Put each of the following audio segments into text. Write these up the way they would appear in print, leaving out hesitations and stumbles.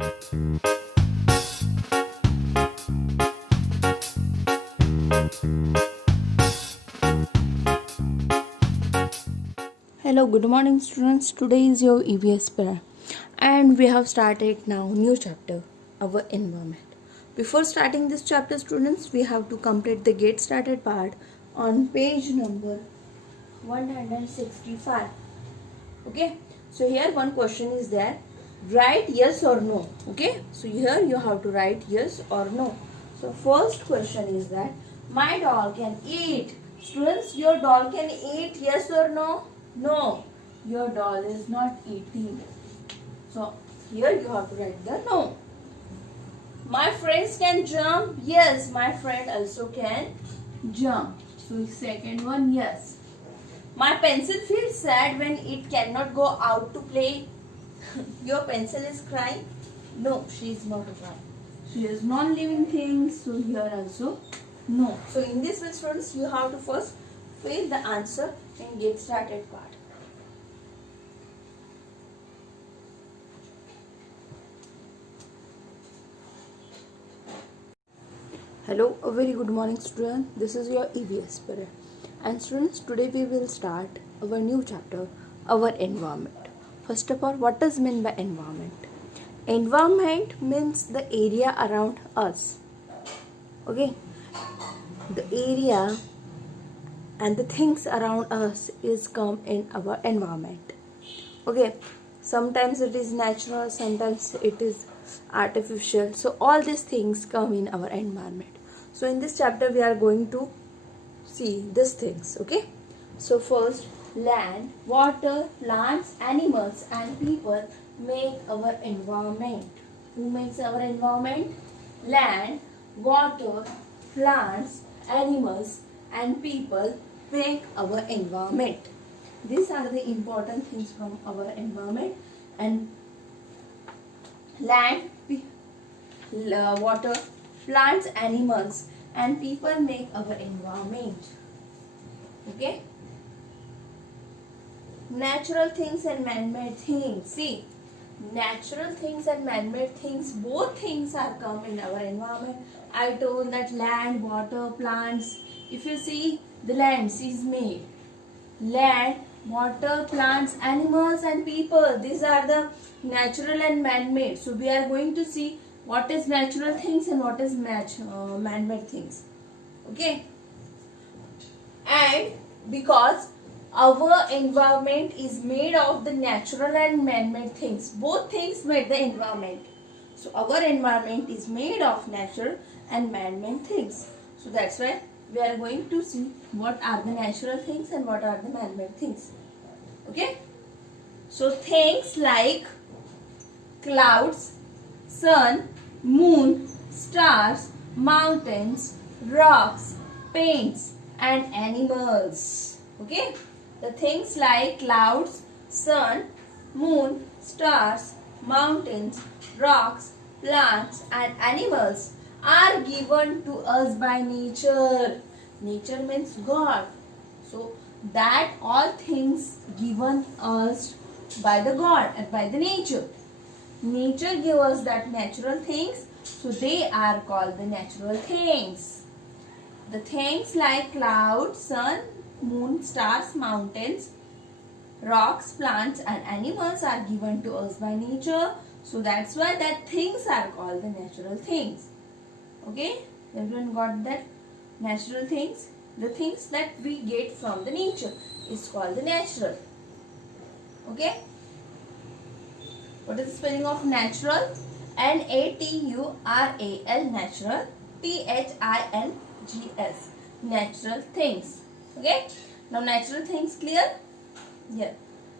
Hello, good morning students. Today is your EVS pair and we have started now new chapter, our environment. Before starting this chapter students, we have to complete the get started part on page number 165. Okay, so here one question is there, write yes or no. Okay, so here you have to write yes or no. So first question is that my doll can eat. Students, your doll can eat, yes or no? No, your doll is not eating. So here you have to write the no. My friends can jump. Yes, my friend also can jump. So second one, yes. My pencil feels sad when it cannot go out to play. Your pencil is crying. No, she is not crying. She is non-living thing. So here also no. So in this way students, you have to first fill the answer and get started part. Hello, a very good morning student. This is your EVS Spirit. And students, today we will start our new chapter, our environment. First of all, what does mean by environment? Environment means the area around us. Okay, the area and the things around us is come in our environment. Okay, sometimes it is natural, sometimes it is artificial. So all these things come in our environment. So in this chapter we are going to see these things. Okay, so first, land, water, plants, animals and people make our environment. Who makes our environment? Land, water, plants, animals and people make our environment. These are the important things from our environment. And land, water, plants, animals and people make our environment. Okay, natural things and man-made things. See, natural things and man-made things, both things are come in our environment. I told that land, water, plants. If you see, the land is made. Land, water, plants, animals and people, these are the natural and man-made. So we are going to see what is natural things and what is man-made things. Okay, and because our environment is made of the natural and man-made things, both things made the environment. So our environment is made of natural and man-made things. So that's why we are going to see what are the natural things and what are the man-made things. Okay, so things like clouds, sun, moon, stars, mountains, rocks, paints and animals. Okay, the things like clouds, sun, moon, stars, mountains, rocks, plants and animals are given to us by nature. Nature means God. So that all things given us by the God and by the nature. Nature gives us that natural things, so they are called the natural things. The things like clouds, sun, moon, stars, mountains, rocks, plants and animals are given to us by nature. So that's why that things are called the natural things. Okay, everyone got that? Natural things, the things that we get from the nature is called the natural. Okay, what is the spelling of natural? Natural, natural, things, natural things. Okay, now natural things clear? Yeah.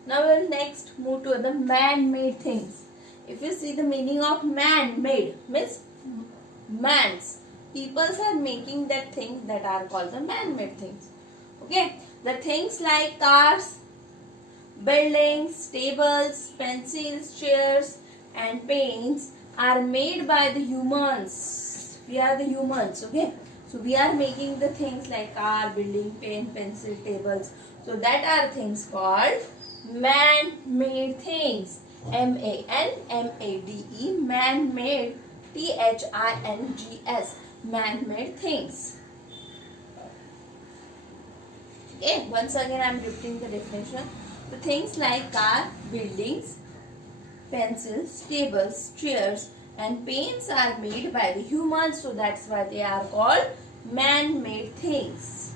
Now we will next move to the man-made things. If you see the meaning of man-made, means man's, peoples are making that things that are called the man-made things. Okay, the things like cars, buildings, tables, pencils, chairs and paints are made by the humans. We are the humans. Okay, so we are making the things like car, building, pen, pencil, tables. So that are things called man-made things. M-A-N-M-A-D-E, man-made, T-H-I-N-G-S, man-made things. Okay, once again I am repeating the definition. The things like car, buildings, pencils, tables, chairs and pens are made by the humans, so that's why they are called man-made things.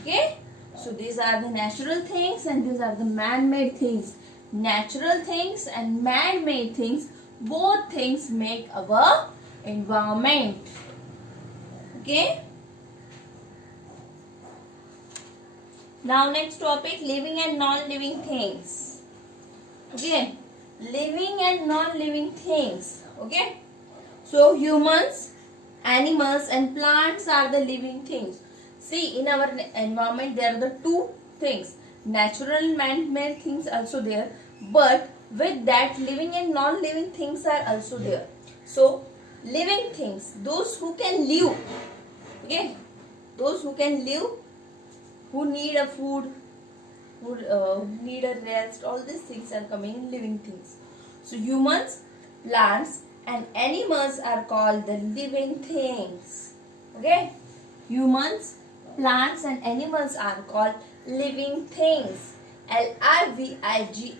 Okay, so these are the natural things and these are the man-made things. Natural things and man-made things, both things make our environment. Okay. Now next topic, living and non-living things. Okay, living and non-living things. Okay, so humans, animals and plants are the living things. See, in our environment there are the two things, natural man-made things also there, but with that living and non-living things are also there. So living things, those who can live, okay, those who can live, who need a food, who need a rest, all these things are coming in living things. So humans, plants and animals are called the living things. Okay, humans, plants and animals are called living things. L-I-V-I-G-N-G,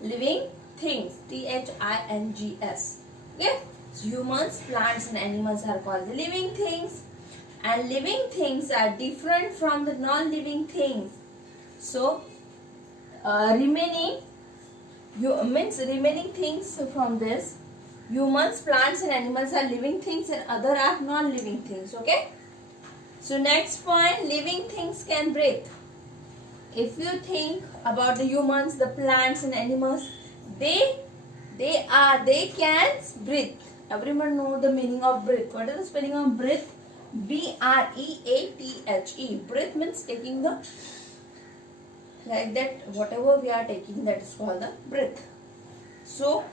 living things, T-H-I-N-G-S. Okay, so humans, plants and animals are called the living things. And living things are different from the non-living things. So remaining things from this, humans, plants and animals are living things and other are non-living things. Okay. So next point, living things can breathe. If you think about the humans, the plants and animals, they can breathe. Everyone know the meaning of breath. What is the spelling of breath? B-R-E-A-T-H-E. Breath means taking the, like that, whatever we are taking, that is called the breath. So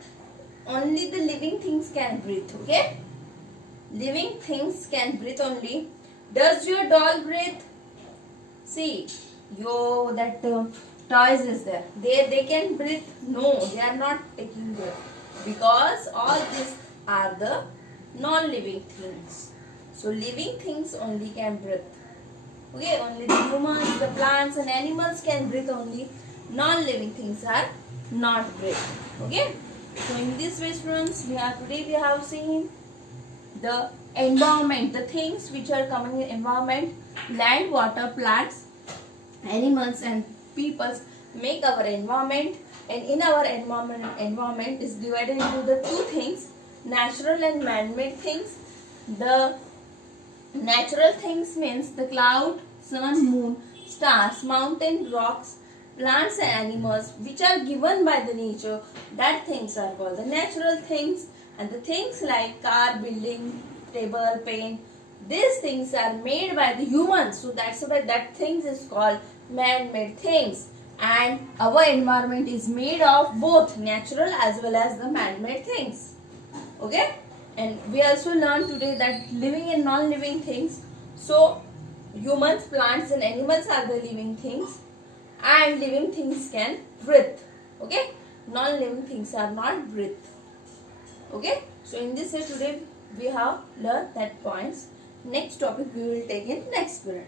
only the living things can breathe. Okay, living things can breathe only. Does your doll breathe? See, that toys is there, they can breathe? No, they are not taking breath, because all these are the non-living things. So living things only can breathe. Okay, only the humans, the plants and animals can breathe only. Non-living things are not breathe. Okay. So in this way, students, we have seen the environment, the things which are coming in environment, land, water, plants, animals and peoples make our environment. And in our environment is divided into the two things, natural and man-made things. The natural things means the cloud, sun, moon, stars, mountain, rocks, plants and animals which are given by the nature, that things are called the natural things. And the things like car, building, table, pen, these things are made by the humans. So that's why that things is called man-made things. And our environment is made of both natural as well as the man-made things. Okay. And we also learned today that living and non-living things. So humans, plants and animals are the living things, and living things can breathe. Okay, non-living things are not breathe. Okay, so in this way today we have learned that points. Next topic we will take in next period.